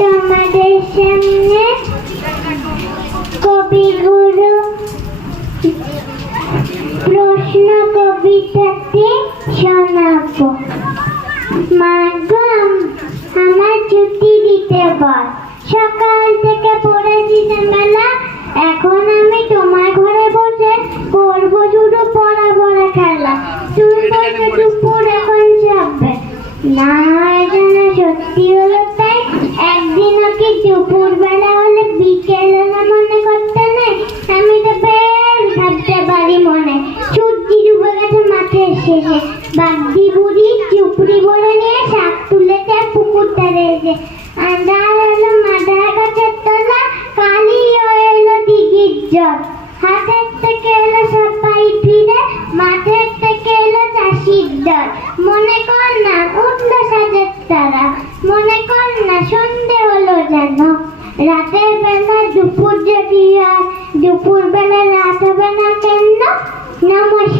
তোমাদের সামনে কবিগুরু প্রশ্ন কবিতাটি শোনাবো। মা গো, আমার ছুটি দিতে বল, সকাল থেকে পড়েছি ঝামেলা, এখন আমি তোমার ঘরে বসে করবো শুধু পড়া পড়া খেলা। তুমি বলছো দুপুর এখন যাবে না, যেন সত্যি হলো তাই। একদিনও কি দুপুর বেলা হলে বিকেল হলে মনে করতে নেই? আমি তো বেশ ভাবতে পারি মনে, সূর্যি ডুবে গেছে মাঠের শেষে, বাগদি বুড়ি চুপড়ি বলে নিয়ে শাক তুলেছে পুকুর ধারে এসে। আন্ধার হলো মাথার গাছের তলা, কালি হয়ে এলো দিঘির জল। হাতের থেকে এলো সবাই ফিরে, মাঠের থেকে এলো চাষির দল। মনে কর না উঠলো সাজের তারা, মনে কর না সন্ধে হলো যেন। রাতের বেলা দুপুর যদি হয়, দুপুর বেলা রাত হবে না কেন? নমস্কার।